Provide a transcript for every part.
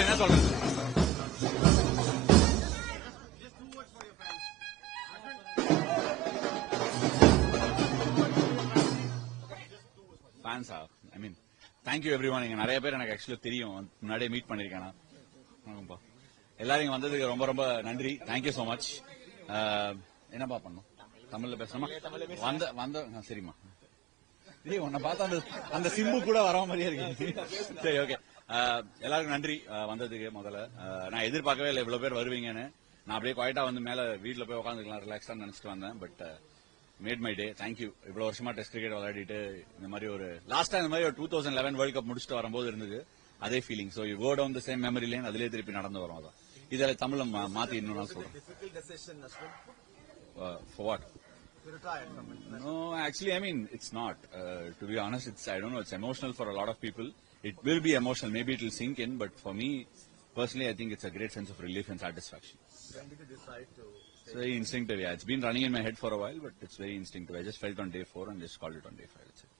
என்ன சொல்றது? ஃபேன்ஸா? ஐ மீன் thank you every one. இங்க நிறைய பேர் எனக்கு ஆக்சுவலி தெரியும், முன்னாடியே மீட் பண்ணிருக்கேன். எல்லாரும் இங்க வந்ததுக்கு ரொம்ப ரொம்ப நன்றி. Thank you so much. என்னப்பா பண்ணும்? தமிழ்ல பேசணுமா? வந்த சரிம்மா. உன்னை பார்த்தா அந்த சிம்பு கூட வர மாதிரியே இருக்கு. சரி, ஓகே. எல்லாருக்கும் நன்றி வந்ததுக்கு. முதல்ல நான் எதிர்பார்க்கவே இல்லை இவ்வளவு பேர் வருவீங்கன்னு. நான் அப்படியே குவாய்ட்டா வந்து மேல வீட்டுல போய் உட்காந்துக்கலாம் ரிலாக்ஸா நினைச்சிட்டு வந்தேன். But made my day. Thank you. இவ்வளவு வருஷமா டெஸ்ட் கிரிக்கெட் விளையாடிட்டு இந்த மாதிரி ஒரு லாஸ்டா இந்த மாதிரி ஒரு 2011 வேர்ல்ட் கப் முடிச்சுட்டு வரும்போது இருந்தது அதே feeling. So you go down the same memory lane, அதிலே திருப்பி நடந்து வரும். அதான் இதில் தமிழ்ல மாத்தி இன்னும் நான் சொல்றேன். For what? No, actually, I mean, it's not. To be honest, I don't know, it's emotional for a lot of people. It will be emotional. Maybe it will sink in, but for me, personally, I think it's a great sense of relief and satisfaction. When did you decide to? It's very instinctive, yeah. It's been running in my head for a while, but it's very instinctive. I just felt on day 4 and just called it on day 5. That's it.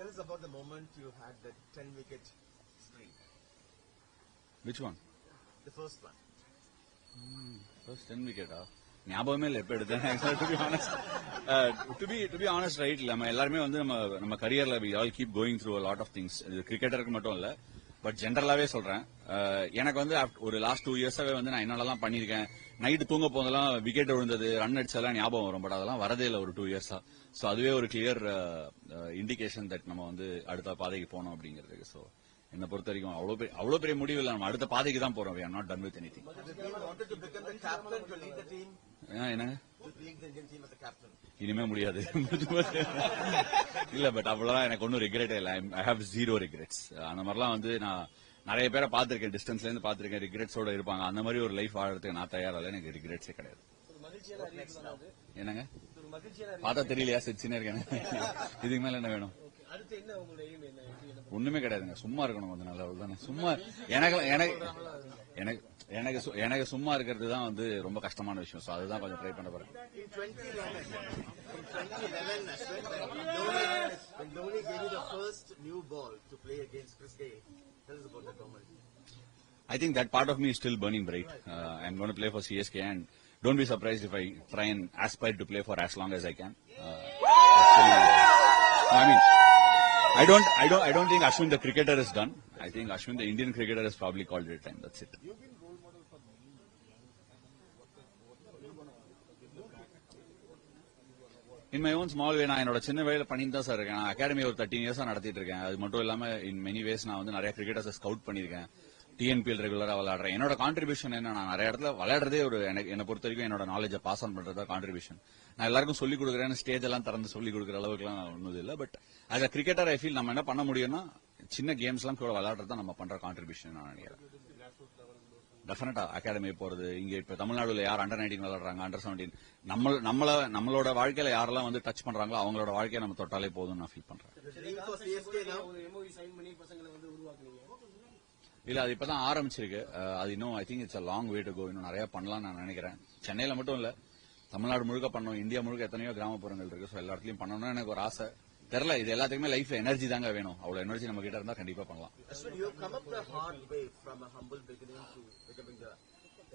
Tell us about the moment you had that 10-wicket streak. Which one? The first one. First 10 wicket, ஞாபகமே இல்லை எப்ப எடுத்தேன். To be honest right, நம்ம எல்லாருமே வந்து நம்ம கரியர்ல we all keep going through a lot of things. இது கிரிக்கெட்டருக்கு மட்டும் இல்ல, பட் ஜென்ரலாவே சொல்றேன். எனக்கு வந்து ஒரு லாஸ்ட் 2 இயர்ஸாவே வந்து நான் என்னெல்லாம் பண்ணிருக்கேன். நைட்டு தூங்க போதெல்லாம் விக்கெட் விழுந்தது, ரன் அடிச்சதெல்லாம் ஞாபகம் வரும். பட் அதெல்லாம் வரதே இல்லை ஒரு 2 இயர்ஸா. ஸோ அதுவே ஒரு கிளியர் இண்டிகேஷன் தட் நம்ம வந்து அடுத்த பாதைக்கு போனோம் அப்படிங்கிறதுக்கு. ஸோ என்னை பொறுத்த வரைக்கும் அவ்வளவு பெரிய முடிவு இல்லை, நம்ம அடுத்த பாதைக்கு தான் போறோம். we are not done with anything. என்னங்க இனிமே முடியாது இல்ல, பட் அவ்வளவுதான். எனக்கு ஒன்னும் ரிக்ரெட் இல்லை. I have 0 regrets. அந்த மாதிரிலாம் வந்து நான் நிறைய பேரை பார்த்திருக்கேன், டிஸ்டன்ஸ்ல இருந்து பார்த்திருக்கேன், ரிக்ரெட்ஸோட இருப்பாங்க. அந்த மாதிரி ஒரு லைஃப் வாழறதுக்கு நான் தயாரில்லை. எனக்கு ரிக்ரெட்ஸே கிடையாது. என்னங்க பார்த்தா தெரியலையா? சிரிச்சுனே இருக்கேன். இதுக்கு மேல என்ன வேணும்? ஒண்ணுமே கிடையாதுங்க. சும்மா இருக்கணும் கொஞ்சம் நல்லா. அவ்வளவுதானே. சும்மா எனக்கு சும்மா இருக்கிறது தான் வந்து ரொம்ப கஷ்டமான விஷயம். ஸோ அதுதான் கொஞ்சம் ட்ரை பண்ண போறேன். I think that part of me is still burning bright. I'm going to play for CSK, and don't be surprised if I try and aspire to play for as long as I can. I mean, I don't think Ashwin the cricketer is done. I think Ashwin the Indian cricketer has probably called it time. That's it. In my own small way, நான் என்னோட சின்ன வயதில் பண்ணிட்டு தான் sir இருக்கேன். நான் academy ஒரு 13 இயர்ஸா நடத்திட்டு இருக்கேன். அது மட்டும் இல்லாம இன் மெனி வேஸ் நான் வந்து நிறைய கிரிக்கெட்டர்ஸ் ஸ்கவுட் பண்ணிருக்கேன். டிஎன்பிஎல் ரெகுலரா விளையாடுறேன். என்னோட கான்ட்ரிபியூஷன் என்ன, நான் நிறைய இடத்துல விளையாடுறதே ஒரு என்னை பொறுத்த வரைக்கும் என்னோட நாலேஜை பாஸ் ஆன் பண்றதா கான்ட்ரிபியூஷன். நான் எல்லாருக்கும் சொல்லிக் கொடுக்குறேன், ஸ்டேஜ் எல்லாம் திறந்து சொல்லிக் கொடுக்குற அளவுக்குலாம் ஒன்றும் இல்லை. But as a cricketer I feel நம்ம என்ன பண்ண முடியும்னா சின்ன கேம்ஸ் எல்லாம் கூட விளையாடுறது தான் நம்ம பண்ற கான்ட்ரிபியூஷன் நான் நினைக்கிறேன். டெஃபினட்டா அகாடமி போறது, இங்க இப்ப தமிழ்நாடுல யார் அண்டர் 19 விளையாடுறாங்க, அண்டர் 17, நம்மளோட வாழ்க்கையில யாரெல்லாம் வந்து டச் பண்றாங்களோ அவங்களோட வாழ்க்கையை நம்ம தொட்டாலே போதும் நான் ஃபீல் பண்றேன். இல்ல அது இப்பதான் ஆரம்பிச்சிருக்கு. அது இன்னும் I think it's a long way to go. இன்னும் நிறைய பண்ணலாம் நான் நினைக்கிறேன். சென்னையில மட்டும் இல்ல, தமிழ்நாடு முழுக்க பண்ணணும், இந்தியா முழுக்க எத்தனையோ கிராமப்புறங்கள் இருக்கு. ஸோ எல்லா இடத்துலயும் பண்ணணும்னு எனக்கு ஒரு ஆசை. தெரியல, இது எல்லாத்துக்குமே லைஃப் எனர்ஜி தாங்க வேணும். அவ்வளவு எனர்ஜி நம்ம கிட்ட இருந்தா கண்டிப்பா பண்ணலாம். You have come up the hard way from a humble beginning to becoming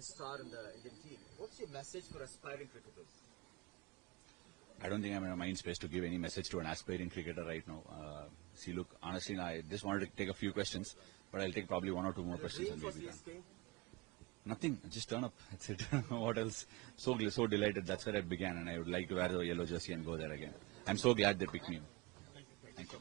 a star in the Indian team. What's your message for aspiring cricketers? I don't think I'm in a mind space to give any message to an aspiring cricketer right now. See, look, honestly, I just wanted to take a few questions, but I'll take probably 1 or 2 more questions and we'll be done. Nothing, just turn up. That's it. What else? So delighted. That's where I began, and I would like to wear the yellow jersey and go there again. I'm so glad they picked me. Thank you.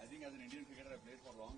I think as an Indian cricketer, I played for long.